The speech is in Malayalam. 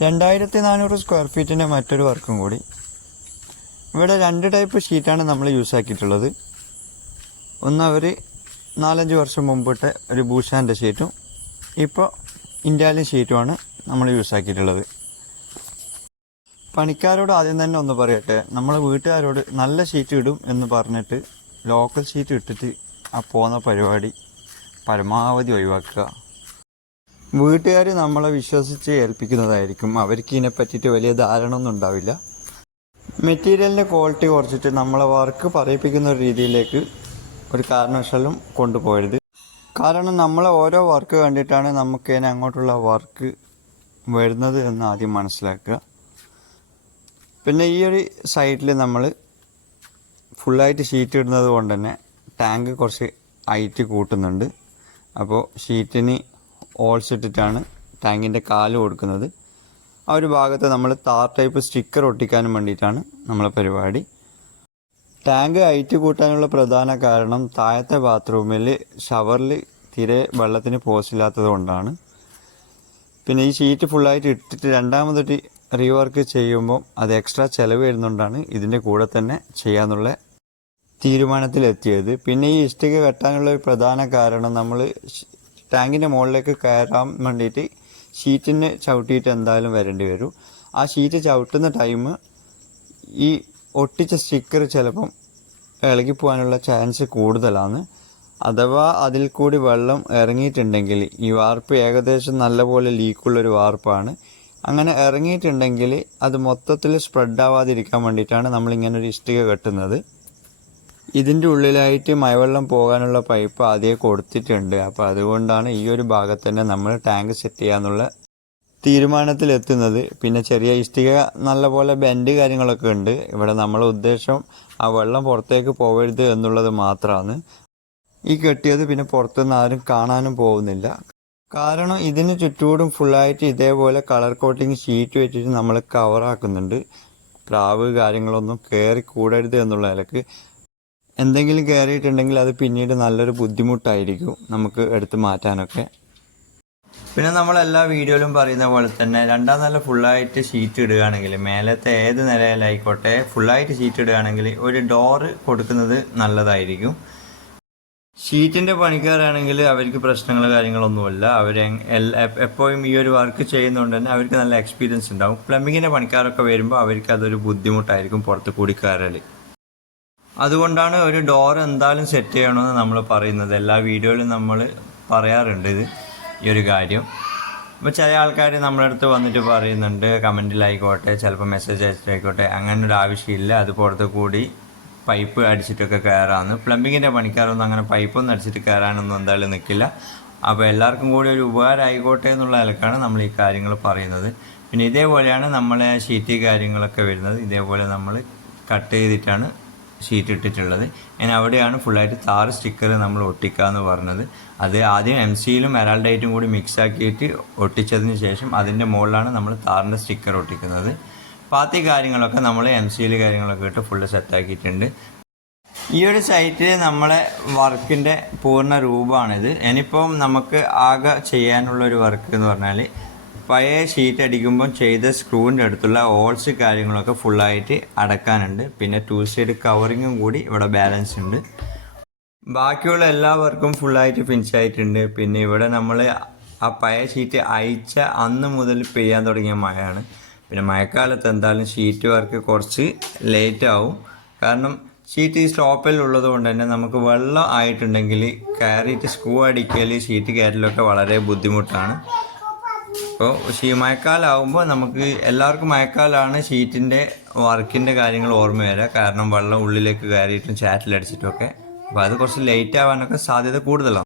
രണ്ടായിരത്തി നാനൂറ് സ്ക്വയർ ഫീറ്റിന്റെ മറ്റൊരു വർക്കും കൂടി. ഇവിടെ രണ്ട് ടൈപ്പ് ഷീറ്റാണ് നമ്മൾ യൂസ് ആക്കിയിട്ടുള്ളത്. ഒന്ന് അവർ നാലഞ്ച് വർഷം മുമ്പിട്ട് ഒരു ഭൂഷാന്റെ ഷീറ്റും ഇപ്പോൾ ഇന്ത്യാലിയൻ ഷീറ്റുമാണ് നമ്മൾ യൂസ് ആക്കിയിട്ടുള്ളത്. പണിക്കാരോട് ആദ്യം തന്നെ ഒന്ന് പറയട്ടെ നമ്മൾ വീട്ടുകാരോട് നല്ല ഷീറ്റ് ഇടും എന്ന് പറഞ്ഞിട്ട് ലോക്കൽ ഷീറ്റ് ഇട്ടിട്ട് ആ പോകുന്ന പരിപാടി പരമാവധി ഒഴിവാക്കുക. വീട്ടുകാർ നമ്മളെ വിശ്വസിച്ച് ഏൽപ്പിക്കുന്നതായിരിക്കും. അവർക്ക് ഇതിനെ പറ്റിയിട്ട് വലിയ ധാരണ ഒന്നും ഉണ്ടാവില്ല. മെറ്റീരിയലിന്റെ ക്വാളിറ്റി കുറച്ചിട്ട് നമ്മളെ വർക്ക് പറയിപ്പിക്കുന്ന ഒരു രീതിയിലേക്ക് ഒരു കാരണവശാലും കൊണ്ടുപോകരുത്. കാരണം നമ്മളെ ഓരോ വർക്ക് കണ്ടിട്ടാണ് നമുക്ക് ഇതിനെ അങ്ങോട്ടുള്ള വർക്ക് വരുന്നത് എന്ന് ആദ്യം മനസ്സിലാക്കുക. പിന്നെ ഈ ഒരു സൈഡിൽ നമ്മൾ ഫുള്ളായിട്ട് ഷീറ്റ് ഇടുന്നത് കൊണ്ട് തന്നെ ടാങ്ക് കുറച്ച് ഹൈറ്റ് കൂട്ടുന്നുണ്ട്. അപ്പോൾ ഷീറ്റിന് ഓൾസ് ഇട്ടിട്ടാണ് ടാങ്കിന്റെ കാൽ കൊടുക്കുന്നത്. ആ ഒരു ഭാഗത്ത് നമ്മൾ താർ ടൈപ്പ് സ്റ്റിക്കർ ഒട്ടിക്കാനും വേണ്ടിയിട്ടാണ് നമ്മളെ പരിപാടി. ടാങ്ക് ഹൈറ്റ് കൂട്ടാനുള്ള പ്രധാന കാരണം താഴത്തെ ബാത്റൂമിൽ ഷവറിൽ തീരെ വെള്ളത്തിന് പോസില്ലാത്തത് കൊണ്ടാണ്. പിന്നെ ഈ ഷീറ്റ് ഫുള്ളായിട്ട് ഇട്ടിട്ട് രണ്ടാമതൊരു റീവർക്ക് ചെയ്യുമ്പോൾ അത് എക്സ്ട്രാ ചിലവ് വരുന്നുകൊണ്ടാണ് ഇതിന്റെ കൂടെ തന്നെ ചെയ്യാന്നുള്ള തീരുമാനത്തിലെത്തിയത്. പിന്നെ ഈ ഇഷ്ടിക കെട്ടാനുള്ള ഒരു പ്രധാന കാരണം നമ്മൾ ടാങ്കിന്റെ മുകളിലേക്ക് കയറാൻ വേണ്ടിയിട്ട് ഷീറ്റിന് ചവിട്ടിയിട്ട് എന്തായാലും വരേണ്ടി വരും. ആ ഷീറ്റ് ചവിട്ടുന്ന ടൈം ഈ ഒട്ടിച്ച സ്റ്റിക്കർ ചിലപ്പം ഇളകിപ്പോകാനുള്ള ചാൻസ് കൂടുതലാണ്. അഥവാ അതിൽ കൂടി വെള്ളം ഇറങ്ങിയിട്ടുണ്ടെങ്കിൽ ഈ വാർപ്പ് ഏകദേശം നല്ലപോലെ ലീക്കുള്ളൊരു വാർപ്പാണ്. അങ്ങനെ ഇറങ്ങിയിട്ടുണ്ടെങ്കിൽ അത് മൊത്തത്തിൽ സ്പ്രെഡ് ആവാതിരിക്കാൻ വേണ്ടിയിട്ടാണ് നമ്മളിങ്ങനെ ഒരു ഇഷ്ടിക കെട്ടുന്നത്. ഇതിന്റെ ഉള്ളിലായിട്ട് മഴവെള്ളം പോകാനുള്ള പൈപ്പ് ആദ്യം കൊടുത്തിട്ടുണ്ട്. അപ്പോൾ അതുകൊണ്ടാണ് ഈ ഒരു ഭാഗത്ത് തന്നെ നമ്മൾ ടാങ്ക് സെറ്റ് ചെയ്യാന്നുള്ള തീരുമാനത്തിലെത്തുന്നത് പിന്നെ ചെറിയ ഇഷ്ടിക നല്ലപോലെ ബെൻഡ് കാര്യങ്ങളൊക്കെ ഉണ്ട്. ഇവിടെ നമ്മളെ ഉദ്ദേശം ആ വെള്ളം പുറത്തേക്ക് പോകരുത് എന്നുള്ളത് മാത്രമാണ് ഈ കെട്ടിയത് പിന്നെ പുറത്തുനിന്ന് ആരും കാണാനും പോകുന്നില്ല. കാരണം ഇതിന് ചുറ്റൂടും ഫുള്ളായിട്ട് ഇതേപോലെ കളർ കോട്ടിങ് ഷീറ്റ് വെച്ചിട്ട് നമ്മൾ കവറാക്കുന്നുണ്ട് പ്രാവ് കാര്യങ്ങളൊന്നും കയറി കൂടരുത് എന്നുള്ള നിലയ്ക്ക് എന്തെങ്കിലും കയറിയിട്ടുണ്ടെങ്കിൽ അത് പിന്നീട് നല്ലൊരു ബുദ്ധിമുട്ടായിരിക്കും നമുക്ക് എടുത്ത് മാറ്റാനൊക്കെ. പിന്നെ നമ്മൾ എല്ലാ വീഡിയോയിലും പറയുന്ന പോലെ തന്നെ രണ്ടാം നില ഫുള്ളായിട്ട് ഷീറ്റ് ഇടുകയാണെങ്കിൽ മേലത്തെ ഏത് നിലയിലായിക്കോട്ടെ ഫുള്ളായിട്ട് ഷീറ്റ് ഇടുകയാണെങ്കിൽ ഒരു ഡോറ് കൊടുക്കുന്നത് നല്ലതായിരിക്കും. ഷീറ്റിന്റെ പണിക്കാരാണെങ്കിൽ അവർക്ക് പ്രശ്നങ്ങൾ കാര്യങ്ങളൊന്നുമില്ല. അവർ എപ്പോഴും ഈ ഒരു വർക്ക് ചെയ്യുന്നതുകൊണ്ട് തന്നെ അവർക്ക് നല്ല എക്സ്പീരിയൻസ് ഉണ്ടാവും. പ്ലംബിങ്ങിന്റെ പണിക്കാരൊക്കെ വരുമ്പോൾ അവർക്ക് അതൊരു ബുദ്ധിമുട്ടായിരിക്കും പുറത്ത് കൂടി കയറൽ അതുകൊണ്ടാണ് ഒരു ഡോർ എന്തായാലും സെറ്റ് ചെയ്യണമെന്ന് നമ്മൾ പറയുന്നത്. എല്ലാ വീഡിയോയിലും നമ്മൾ പറയാറുണ്ട് ഇത് ഈ ഒരു കാര്യം. അപ്പോൾ ചില ആൾക്കാർ നമ്മുടെ അടുത്ത് വന്നിട്ട് പറയുന്നുണ്ട് കമന്റിലായിക്കോട്ടെ ചിലപ്പോൾ മെസ്സേജ് അയച്ചിട്ടായിക്കോട്ടെ അങ്ങനെ ഒരു ആവശ്യമില്ല അത് പുറത്ത് കൂടി പൈപ്പ് അടിച്ചിട്ടൊക്കെ കയറാമെന്ന് പ്ലംബിങ്ങിന്റെ പണിക്കാരൊന്നും അങ്ങനെ പൈപ്പൊന്നും അടിച്ചിട്ട് കയറാനൊന്നും എന്തായാലും നിൽക്കില്ല അപ്പോൾ എല്ലാവർക്കും കൂടി ഒരു ഉപകാരം ആയിക്കോട്ടെ എന്നുള്ള നിലക്കാണ് നമ്മൾ ഈ കാര്യങ്ങൾ പറയുന്നത്. പിന്നെ ഇതേപോലെയാണ് നമ്മളെ ഷീറ്റ് കാര്യങ്ങളൊക്കെ വരുന്നത്. ഇതേപോലെ നമ്മൾ കട്ട് ചെയ്തിട്ടാണ് ഷീറ്റ് ഇട്ടിട്ടുള്ളത് ഞാൻ അവിടെയാണ് ഫുള്ളായിട്ട് താറ് സ്റ്റിക്കർ നമ്മൾ ഒട്ടിക്കുക എന്ന് പറഞ്ഞത്. അത് ആദ്യം എം സിയിലും എറാൾഡൈറ്റും കൂടി മിക്സ് ആക്കിയിട്ട് ഒട്ടിച്ചതിന് ശേഷം അതിന്റെ മുകളിലാണ് നമ്മൾ താറിന്റെ സ്റ്റിക്കർ ഒട്ടിക്കുന്നത്. പാത്തി കാര്യങ്ങളൊക്കെ നമ്മൾ എം സിയിൽ കാര്യങ്ങളൊക്കെ ഇട്ട് ഫുള്ള് സെറ്റാക്കിയിട്ടുണ്ട്. ഈ ഒരു സൈറ്റിൽ നമ്മളെ വർക്കിന്റെ പൂർണ രൂപമാണിത്. ഇനിയിപ്പം നമുക്ക് ആകെ ചെയ്യാനുള്ള ഒരു വർക്ക് എന്ന് പറഞ്ഞാൽ പഴയ ഷീറ്റ് അടിക്കുമ്പോൾ ചെയ്ത സ്ക്രൂവിന്റെ അടുത്തുള്ള ഓൾസ് കാര്യങ്ങളൊക്കെ ഫുള്ളായിട്ട് അടക്കാനുണ്ട്. പിന്നെ ടൂ സൈഡ് കവറിങ്ങും കൂടി ഇവിടെ ബാലൻസ് ഉണ്ട്. ബാക്കിയുള്ള എല്ലാ വർക്കും ഫുള്ളായിട്ട് ഫിനിഷ് ആയിട്ടുണ്ട്. പിന്നെ ഇവിടെ നമ്മൾ ആ പഴയ ഷീറ്റ് അയച്ച അന്ന് മുതൽ പെയ്യാൻ തുടങ്ങിയ മഴയാണ്. പിന്നെ മഴക്കാലത്ത് എന്തായാലും ഷീറ്റ് വർക്ക് കുറച്ച് ലേറ്റ് ആവും. കാരണം ഷീറ്റ് ഈ സ്റ്റോപ്പിൽ ഉള്ളത് കൊണ്ട് തന്നെ നമുക്ക് വെള്ളം ആയിട്ടുണ്ടെങ്കിൽ കയറിയിട്ട് സ്ക്രൂ അടിക്കൽ ഷീറ്റ് കയറലൊക്കെ വളരെ ബുദ്ധിമുട്ടാണ്. അപ്പോൾ ഷീ മഴക്കാലമാകുമ്പോൾ നമുക്ക് എല്ലാവർക്കും മഴക്കാലമാണ് ഷീറ്റിന്റെ വർക്കിന്റെ കാര്യങ്ങൾ ഓർമ്മ വരിക. കാരണം വെള്ളം ഉള്ളിലേക്ക് കയറിയിട്ടും ചാറ്റിലടിച്ചിട്ടും ഒക്കെ. അപ്പോൾ അത് കുറച്ച് ലേറ്റ് ആവാനൊക്കെ സാധ്യത കൂടുതലാണ്.